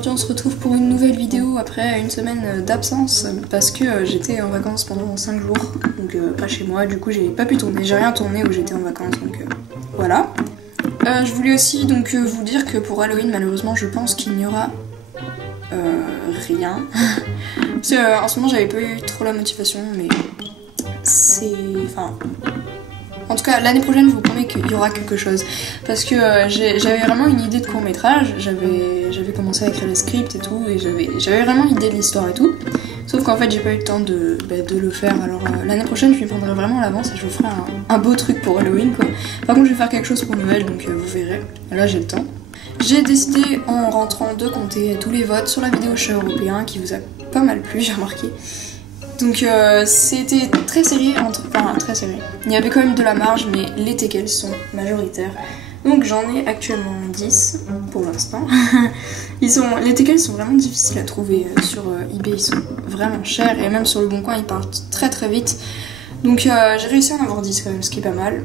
aujourd'hui on se retrouve pour une nouvelle vidéo après une semaine d'absence parce que j'étais en vacances pendant 5 jours, donc pas chez moi, du coup j'ai pas pu tourner, j'ai rien tourné où j'étais en vacances, donc voilà. Je voulais aussi donc vous dire que pour Halloween malheureusement je pense qu'il n'y aura rien. Parce que en ce moment j'avais pas eu trop la motivation, mais c'est... enfin... En tout cas, l'année prochaine, je vous promets qu'il y aura quelque chose. Parce que j'avais vraiment une idée de court-métrage, j'avais commencé à écrire les scripts et tout, et j'avais vraiment l'idée de l'histoire et tout. Sauf qu'en fait, j'ai pas eu le temps de le faire. Alors l'année prochaine, je m'y prendrai vraiment à l'avance et je vous ferai un beau truc pour Halloween, quoi. Par contre, je vais faire quelque chose pour Noël, donc vous verrez. Là, j'ai le temps. J'ai décidé en rentrant de compter tous les votes sur la vidéo chat européen qui vous a pas mal plu, j'ai remarqué. Donc c'était très serré, enfin très serré. Il y avait quand même de la marge, mais les teckels sont majoritaires. Donc j'en ai actuellement 10 pour l'instant. Les teckels sont vraiment difficiles à trouver sur eBay, ils sont vraiment chers et même sur le bon coin ils partent très très vite. Donc j'ai réussi à en avoir 10 quand même, ce qui est pas mal.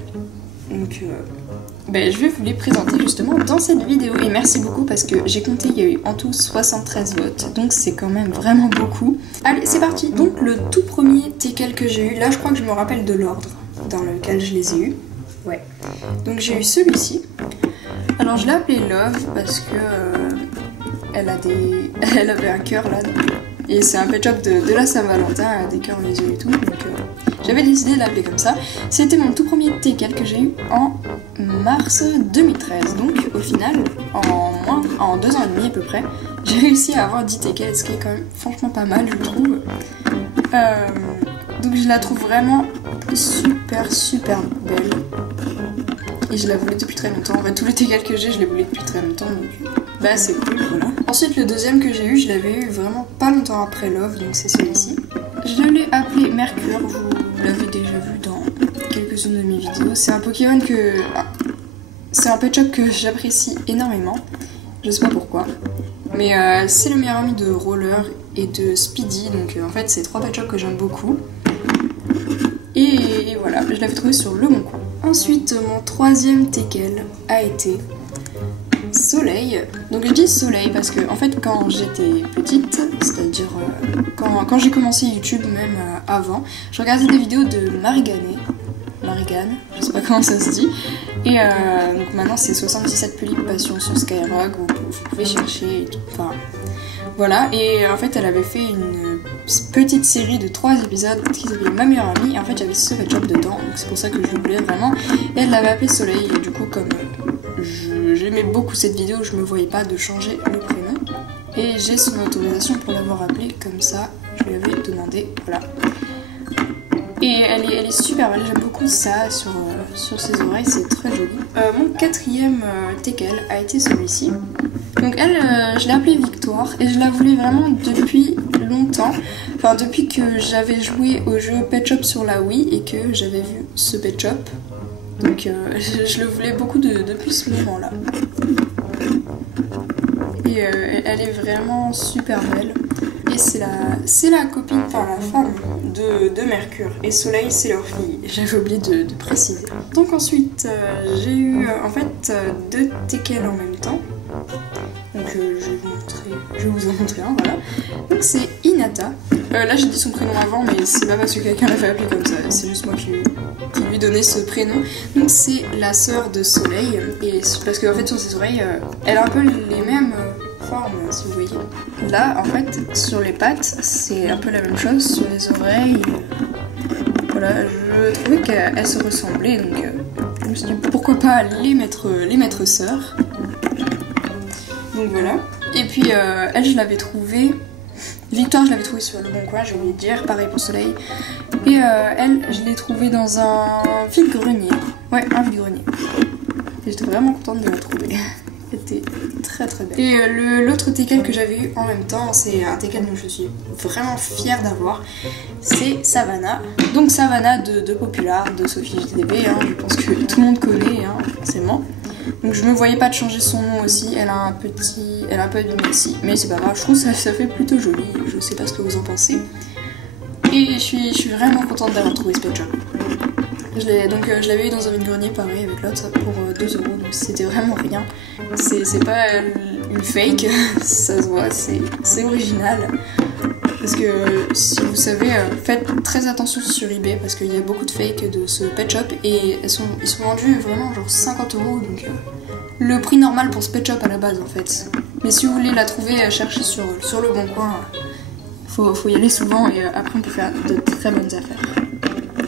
Donc je vais vous les présenter justement dans cette vidéo et merci beaucoup parce que j'ai compté, il y a eu en tout 73 votes, donc c'est quand même vraiment beaucoup. Allez, c'est parti. Donc le tout premier teckel que j'ai eu, là je crois que je me rappelle de l'ordre dans lequel je les ai eu. Ouais. Donc j'ai eu celui-ci. Alors je l'ai appelé Love parce que elle avait un cœur là, et c'est un pet shop de la Saint-Valentin, elle a des cœurs les yeux et tout, donc j'avais décidé de l'appeler comme ça. C'était mon tout premier teckel que j'ai eu en mars 2013. Donc au final, en 2 ans et demi à peu près, j'ai réussi à avoir 10 teckels, ce qui est quand même franchement pas mal, je trouve. Donc je la trouve vraiment super belle. Et je la voulais depuis très longtemps. En fait, tous les teckels que j'ai, je les voulais depuis très longtemps. Donc c'est cool, voilà. Ensuite, le deuxième que j'ai eu, je l'avais eu vraiment pas longtemps après Love, donc c'est celui-ci. Je l'ai appelé Mercure, vous l'avez déjà vu dans quelques-unes de mes vidéos. C'est un Pokémon c'est un pet shop que j'apprécie énormément. Je sais pas pourquoi. Mais c'est le meilleur ami de Roller et de Speedy, donc en fait c'est 3 pet shops que j'aime beaucoup. Et voilà, je l'avais trouvé sur le bon coin. Ensuite, mon troisième teckel a été Soleil. Donc je dis Soleil parce que en fait quand j'étais petite, c'est-à-dire quand j'ai commencé YouTube, même avant, je regardais des vidéos de Marigane, je sais pas comment ça se dit, et donc maintenant c'est 77 Passion sur Skyrock, vous pouvez chercher et tout, enfin voilà. Et en fait elle avait fait une petite série de 3 épisodes qui s'appelait Ma meilleure amie, et en fait j'avais ce pet shop dedans, donc c'est pour ça que je le voulais vraiment, et elle l'avait appelé Soleil, et du coup comme j'aimais beaucoup cette vidéo, je me voyais pas de changer le prénom, et j'ai son autorisation pour l'avoir appelée comme ça, je lui avais demandé, voilà. Et elle est super belle, j'aime beaucoup ça sur ses oreilles, c'est très joli. Mon quatrième teckel a été celui-ci. Donc elle, je l'ai appelée Victoire et je la voulais vraiment depuis longtemps. Enfin depuis que j'avais joué au jeu Pet Shop sur la Wii et que j'avais vu ce Pet Shop. Donc je le voulais beaucoup depuis ce moment-là. Et elle est vraiment super belle. Et c'est la copine, enfin la femme de Mercure. Et Soleil, c'est leur fille. J'avais oublié de préciser. Donc ensuite, j'ai eu en fait 2 teckels en même temps. Donc je vais vous en montrer un, voilà. Donc c'est Hinata. Là j'ai dit son prénom avant, mais c'est pas parce que quelqu'un l'a fait appeler comme ça. C'est juste moi qui lui donnais ce prénom. Donc c'est la sœur de Soleil. Et parce qu'en fait sur ses oreilles, elle a un peu les mêmes... forme, si vous voyez. Là, en fait, sur les pattes, c'est un peu la même chose. Sur les oreilles, voilà, je trouvais qu'elles se ressemblaient, donc je me suis dit pourquoi pas les mettre sœurs. Donc voilà. Et puis elle, je l'avais trouvée. Victoire, je l'avais trouvée sur le bon coin, j'ai oublié de dire. Pareil pour Soleil. Et elle, je l'ai trouvée dans un vide-grenier. Ouais, un vide-grenier. Et j'étais vraiment contente de la trouver. C'était très belle. Et l'autre teckel que j'avais eu en même temps, c'est un teckel dont je suis vraiment fière d'avoir, c'est Savannah. Donc Savannah de Popular, de Sophie GTB, hein, je pense que tout le monde connaît, hein, forcément. Donc je me voyais pas de changer son nom aussi, elle a un peu abîmé ici, mais c'est pas grave, je trouve que ça fait plutôt joli, je sais pas ce que vous en pensez. Et je suis vraiment contente d'avoir trouvé ce pet shop. Je l'avais eu dans un vide-grenier pareil avec l'autre pour 2 €, donc c'était vraiment rien. C'est pas une fake, ça se voit, c'est original. Parce que si vous savez, faites très attention sur eBay parce qu'il y a beaucoup de fakes de ce pet shop et ils sont vendus vraiment genre 50 €, donc le prix normal pour ce pet shop à la base en fait. Mais si vous voulez la trouver, cherchez sur le bon coin, faut y aller souvent et après on peut faire de très bonnes affaires.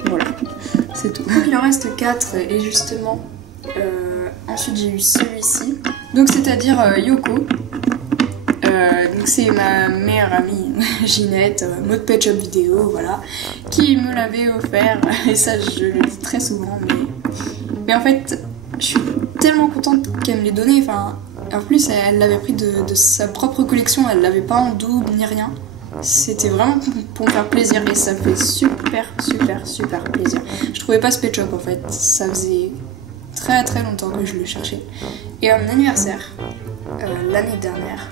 Voilà, c'est tout. Donc il en reste 4 et justement, ensuite j'ai eu celui-ci, donc c'est-à-dire Yoko. Donc c'est ma meilleure amie Ginette, mode pet shop vidéo, voilà, qui me l'avait offert, et ça je le dis très souvent, mais en fait je suis tellement contente qu'elle me l'ait donné, enfin en plus elle l'avait pris de sa propre collection, elle l'avait pas en double ni rien, c'était vraiment pour me faire plaisir et ça fait super plaisir. Je trouvais pas ce pet shop en fait, ça faisait très longtemps que je le cherchais, et à mon anniversaire, l'année dernière,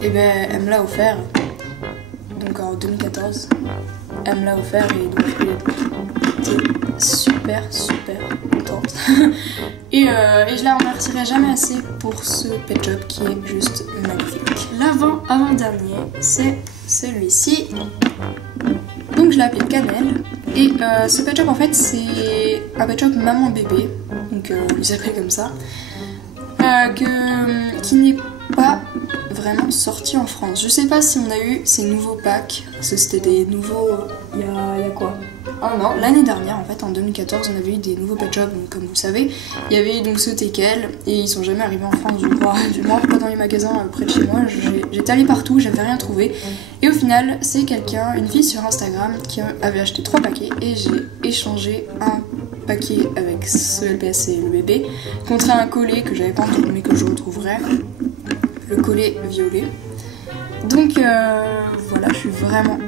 et ben elle me l'a offert, donc en 2014, elle me l'a offert et donc j'étais super contente. et je la remercierai jamais assez pour ce pet shop qui est juste magnifique. L'avant-dernier, c'est celui-ci. Donc je l'ai appelé Cannelle. Et ce pet shop en fait c'est un pet shop maman-bébé, donc il s'appelle comme ça, qui n'est pas vraiment sorti en France. Je sais pas si on a eu ces nouveaux packs, parce que c'était des nouveaux... Il y a quoi? Ah non, l'année dernière en fait, en 2014, on avait eu des nouveaux pet shops, donc comme vous le savez, il y avait donc ce Teckel, et ils sont jamais arrivés en France, je crois, du moins pas dans les magasins près de chez moi, j'étais allée partout, j'avais rien trouvé, et au final, c'est quelqu'un, une fille sur Instagram, qui avait acheté 3 paquets, et j'ai échangé un paquet avec ce LPS et le bébé, contre un collet que j'avais pas entendu mais que je retrouverai, le collet violet. Donc voilà, je suis vraiment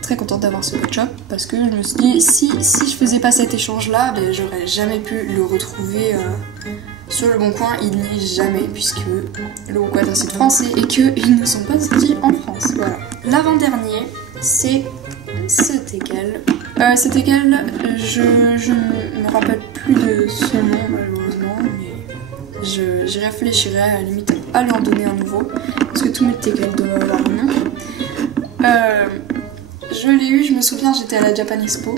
très contente d'avoir ce pet shop parce que je me suis dit si je faisais pas cet échange là, ben, j'aurais jamais pu le retrouver sur le bon coin. Il n'y est jamais puisque le bon coin est un site français et qu'ils ne sont pas sortis en France. Voilà. L'avant-dernier, c'est ce Teckel. Ce Teckel, je me rappelle plus de son nom malheureusement, mais j'y réfléchirai à la limite à lui en donner un nouveau parce que tous mes Teckel doivent avoir un nom. Je l'ai eu, je me souviens, j'étais à la Japan Expo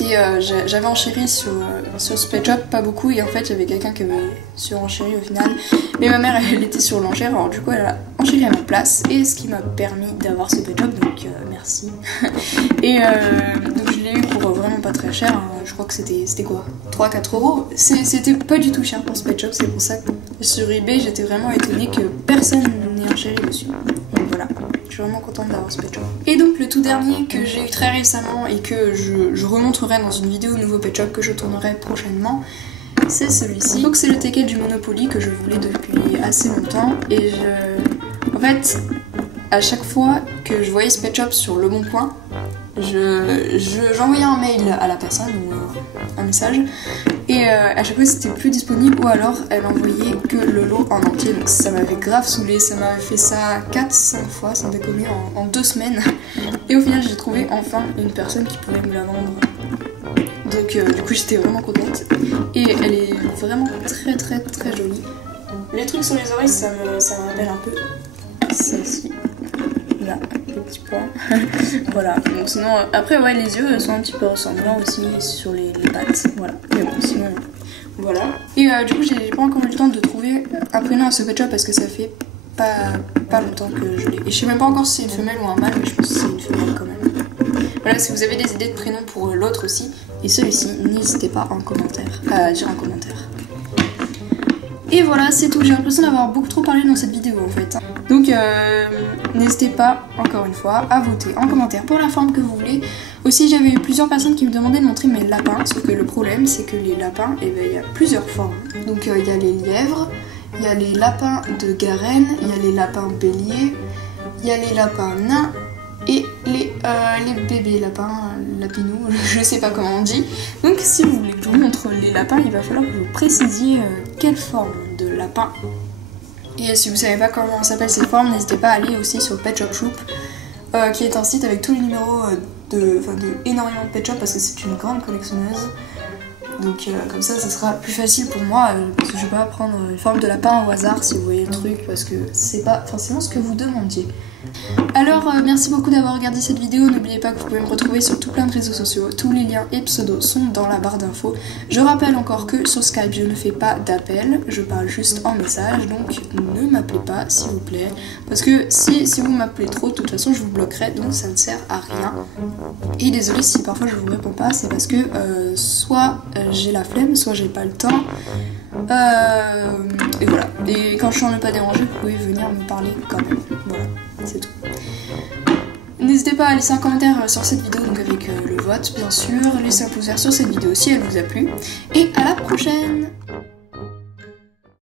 et j'avais enchéri sur ce pet shop, pas beaucoup, et en fait il y avait quelqu'un qui avait surenchéri au final, mais ma mère elle était sur l'enchère, alors du coup elle a enchéri à ma place, et ce qui m'a permis d'avoir ce pet shop, donc merci. Et donc je l'ai eu pour vraiment pas très cher, hein. Je crois que c'était quoi, 3-4 €, c'était pas du tout cher pour ce pet shop, c'est pour ça que sur eBay j'étais vraiment étonnée que personne n'ait enchéri dessus, donc voilà. Je suis vraiment contente d'avoir ce pet shop. Et donc le tout dernier que j'ai eu très récemment et que je remontrerai dans une vidéo nouveau pet shop que je tournerai prochainement, c'est celui-ci. Donc c'est le Teckel du Monopoly que je voulais depuis assez longtemps et en fait à chaque fois que je voyais ce pet shop sur Le Bon Coin, j'envoyais un mail à la personne ou un message et à chaque fois c'était plus disponible ou alors elle envoyait que le lot en entier, donc ça m'avait grave saoulé, ça m'avait fait ça 4-5 fois sans déconner en 2 semaines et au final j'ai trouvé enfin une personne qui pouvait me la vendre, donc du coup j'étais vraiment contente et elle est vraiment très jolie. Les trucs sur les oreilles ça me rappelle un peu celle-ci. Là, le petit point. Voilà, donc sinon, après, ouais, les yeux sont un petit peu ressemblants aussi sur les pattes. Voilà, mais bon, sinon, voilà. Et du coup, j'ai pas encore eu le temps de trouver un prénom à ce pet shop parce que ça fait pas longtemps que je l'ai. Et je sais même pas encore si c'est une femelle ou un mâle, mais je pense que c'est une femelle quand même. Voilà, si vous avez des idées de prénoms pour l'autre aussi, et celui-ci, n'hésitez pas à dire en commentaire. Et voilà, c'est tout. J'ai l'impression d'avoir beaucoup trop parlé dans cette vidéo en fait. Donc n'hésitez pas, encore une fois, à voter en commentaire pour la forme que vous voulez. Aussi, j'avais eu plusieurs personnes qui me demandaient de montrer mes lapins, sauf que le problème c'est que les lapins, eh ben, il y a plusieurs formes. Donc il y a les lièvres, il y a les lapins de Garenne, il y a les lapins béliers, il y a les lapins nains et les bébés lapins, lapinous, je sais pas comment on dit. Donc si vous voulez que je vous montre les lapins, il va falloir que vous précisiez quelle forme de lapin. Et si vous savez pas comment s'appellent ces formes, n'hésitez pas à aller aussi sur Pet Shop Shop, qui est un site avec tous les numéros de énormément de pet shop parce que c'est une grande collectionneuse. Donc comme ça sera plus facile pour moi, parce que je vais pas prendre une forme de lapin au hasard si vous voyez le truc, parce que c'est pas forcément ce que vous demandiez. Alors merci beaucoup d'avoir regardé cette vidéo, n'oubliez pas que vous pouvez me retrouver sur tout plein de réseaux sociaux, tous les liens et pseudos sont dans la barre d'infos. Je rappelle encore que sur Skype je ne fais pas d'appel, je parle juste en message, donc ne m'appelez pas s'il vous plaît, parce que si vous m'appelez trop, de toute façon je vous bloquerai, donc ça ne sert à rien. Et désolé si parfois je vous réponds pas, c'est parce que soit j'ai la flemme, soit j'ai pas le temps. Et voilà. Et quand je suis en ne pas déranger, vous pouvez venir me parler quand même. Voilà, c'est tout. N'hésitez pas à laisser un commentaire sur cette vidéo, donc avec le vote bien sûr. Laissez un pouce vert sur cette vidéo si elle vous a plu. Et à la prochaine!